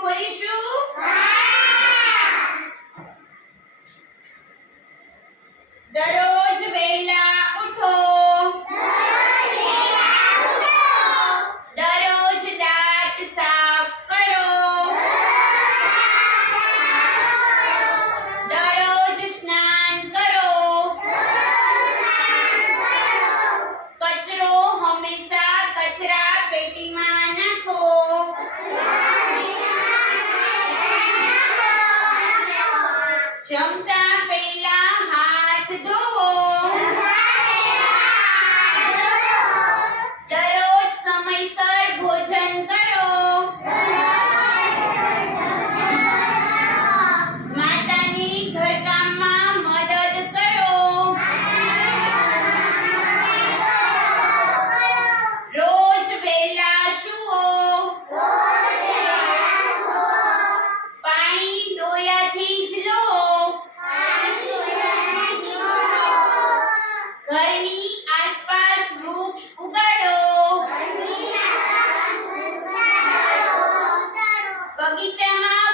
બોલીશું દરરોજ વહેલા ઉઠો દરરોજ દાંત સાફ કરો દરરોજ સ્નાન કરો કચરો હંમેશા કચરા પેટીમાં નાખો જમતા પહેલા હાથ ધોવો દરરોજ સમયસર ભોજન કરો માતાની ઘરકામમાં મદદ કરો રોજ વહેલા સૂવો પાણી ડોયાથી જ લો ઘરની આસપાસ વૃક્ષ ઉગાડો બગીચામાં